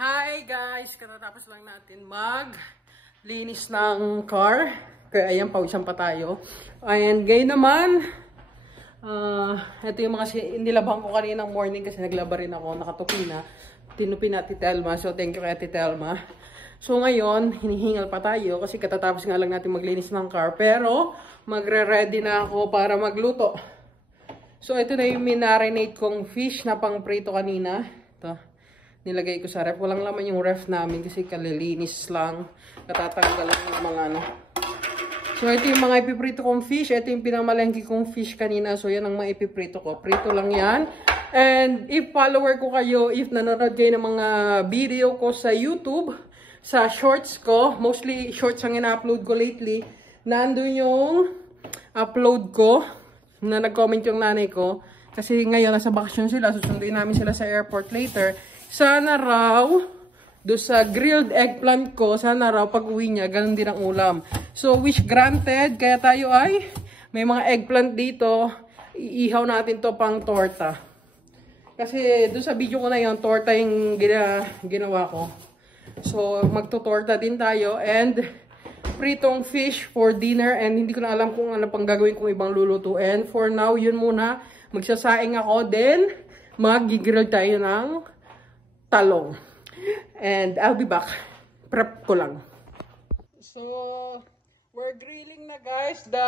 Hi guys! Katatapos lang natin maglinis ng car. Kaya ayan, pawisan pa tayo. And ngayon naman, ito yung mga nilabang ko kaninang morning kasi naglaba rin ako, nakatupi na. Tinupi na Tita Elma, so thank you kay Tita Elma. So ngayon, hinihingal pa tayo kasi katatapos nga lang natin maglinis ng car. Pero magre-ready na ako para magluto. So ito na yung minarinate kong fish na pang prito kanina. Ito. Nilagay ko sa ref. Walang laman yung ref namin kasi kalilinis lang. Katatanggal lang yung mga ano. So, ito yung mga ipiprito kong fish. Ito yung pinamalengke kong fish kanina. So, yan ang mga ipiprito ko. Prito lang yan. And, if follower ko kayo, if nanonood kayo ng mga video ko sa YouTube, sa shorts ko, mostly shorts ang ina-upload ko lately, nandun yung upload ko na nag-comment yung nanay ko. Kasi ngayon, nasa bakasyon sila. Susunduin namin sila sa airport later. Sana raw, doon sa grilled eggplant ko, sana raw pag uwi niya, ganun din ang ulam. So, wish granted. Kaya tayo ay, may mga eggplant dito. Iihaw natin to pang torta. Kasi doon sa video ko na yun, torta yung ginawa ko. So, magtutorta din tayo. And, pritong fish for dinner. And hindi ko na alam kung ano pang gagawin kong ibang luluto. And for now, yun muna. Magsasaing ako. Then, mag-grill tayo ng talong. And I'll be back. Prep ko lang. So, we're grilling na guys the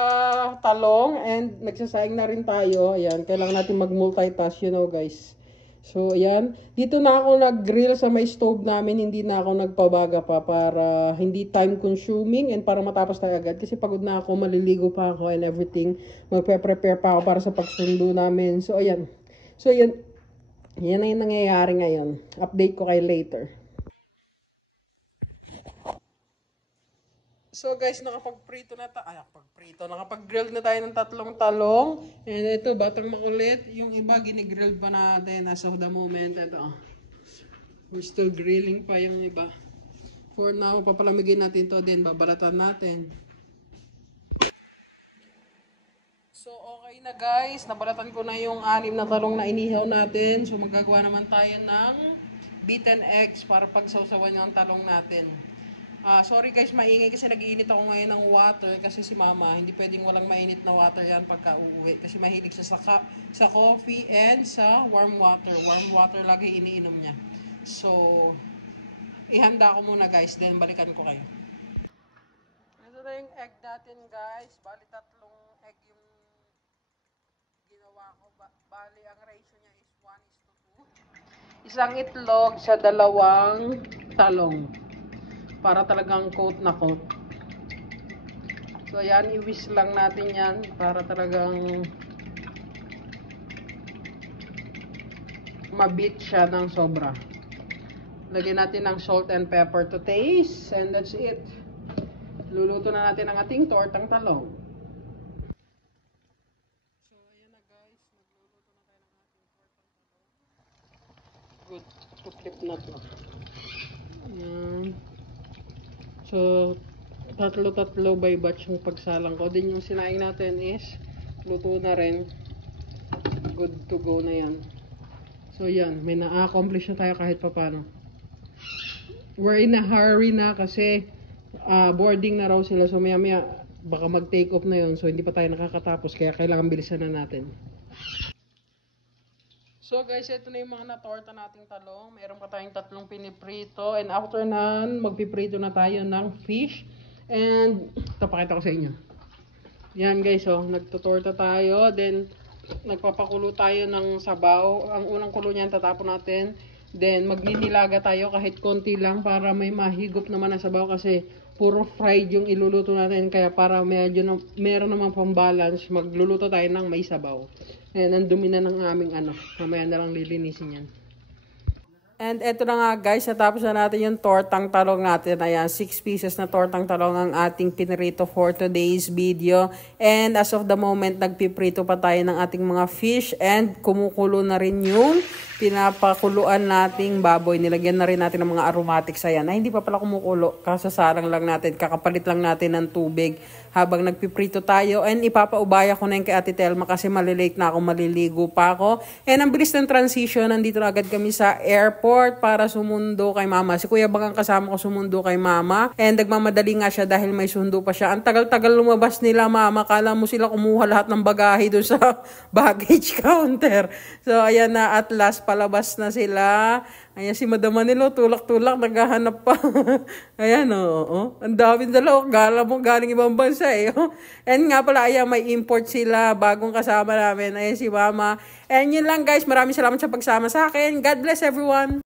talong and nagsasaing na rin tayo. Ayan, kailangan natin mag-multitask, you know guys. So, ayan. Dito na ako nag-grill sa may stove namin. Hindi na ako nagpabaga pa para hindi time consuming and para matapos tayo agad. Kasi pagod na ako, maliligo pa ako and everything. Magpe-prepare pa ako para sa pagsundo namin. So, ayan. So, ayan. Yan na yung nangyayari ngayon. Update ko kayo later. So guys, nakapag-prito na tayo. Nakapag-grill na tayo ng tatlong talong. And ito, batang makulit. Yung iba, ginigrill pa natin as of the moment. Ito. We're still grilling pa yung iba. For now, papalamigin natin to din. Babalatan natin. So, okay na guys. Nabalatan ko na yung 6 na talong na inihaw natin. So, magagawa naman tayo ng beaten eggs para pagsawsawan yung talong natin. Sorry guys, maingay kasi nag-iinit ako ngayon ng water kasi si mama, hindi pwedeng walang mainit na water yan pagka uuwi. Kasi mahilig siya sa coffee and sa warm water. Warm water lagi iniinom niya. So, ihanda ko muna guys, then balikan ko kayo. Ito na yung egg natin guys. Bali 3 egg yung ginawa ko. Bali, ang ratio niya is 1:2. Isang itlog sa 2 talong. Para talagang coat na coat. So, ayan, i-whisk lang natin yan para talagang mabit siya ng sobra. Lagyan natin ng salt and pepper to taste. And that's it. Luluto na natin ang ating tortang talong. Good. Flip na to. Ayan. So, tatlo by batch yung pagsalang ko. Din yung sinaing natin is luto na rin. Good to go na yan. So, yan. May na-accomplish na tayo kahit papano. We're in a hurry na kasi boarding na raw sila. So, maya baka mag-take off na yun. So, hindi pa tayo nakakatapos. Kaya kailangan bilisan na natin. So guys, ito na yung mga natorta nating talong. Meron pa tayong 3 piniprito. And after nan, magpiprito na tayo ng fish. And ito, pakita ko sa inyo. Yan guys, oh, nagtutorta tayo. Then, nagpapakulo tayo ng sabaw. Ang unang kulo niyan, tatapon natin. Then, magninilaga tayo kahit konti lang para may mahigop naman ang sabaw. Kasi puro fried yung iluluto natin. Kaya para medyo meron naman pang balance, magluluto tayo ng may sabaw. Ayan, ang dumi na ng aming ano. Mamaya na lang lilinisin yan. And eto na nga guys, natapos na natin yung tortang talong natin. Ayan, 6 pieces na tortang talong ang ating pinrito for today's video. And as of the moment, nagpiprito pa tayo ng ating mga fish. And kumukulo na rin yung pinapakuluan nating baboy. Nilagyan na rin natin ng mga aromatics. Ayan, ay hindi pa pala kumukulo. Kasasarang lang natin, kakapalit lang natin ng tubig habang nagpiprito tayo. And ipapaubaya ko na yun kay Ate Telma kasi malilate na ako, maliligo pa ako. And ang bilis ng transition, nandito na agad kami sa airport para sumundo kay Mama. Si Kuya Bang ang kasama ko sumundo kay Mama. And nagmamadali nga siya dahil may sundo pa siya. Ang tagal-tagal lumabas nila, Mama. Kala mo sila kumuha lahat ng bagahe doon sa baggage counter. So, ayan na, at last palabas na sila. Ayan si Madam Manilo, tulak-tulak, naghahanap pa. Ayan, oo. Ang dami dalaw. Gala mo, galing ibang bansa eh. And nga pala, ayan, may import sila. Bagong kasama namin. Ayan si Mama. And yun lang guys, maraming salamat sa pagsama sa akin. God bless everyone.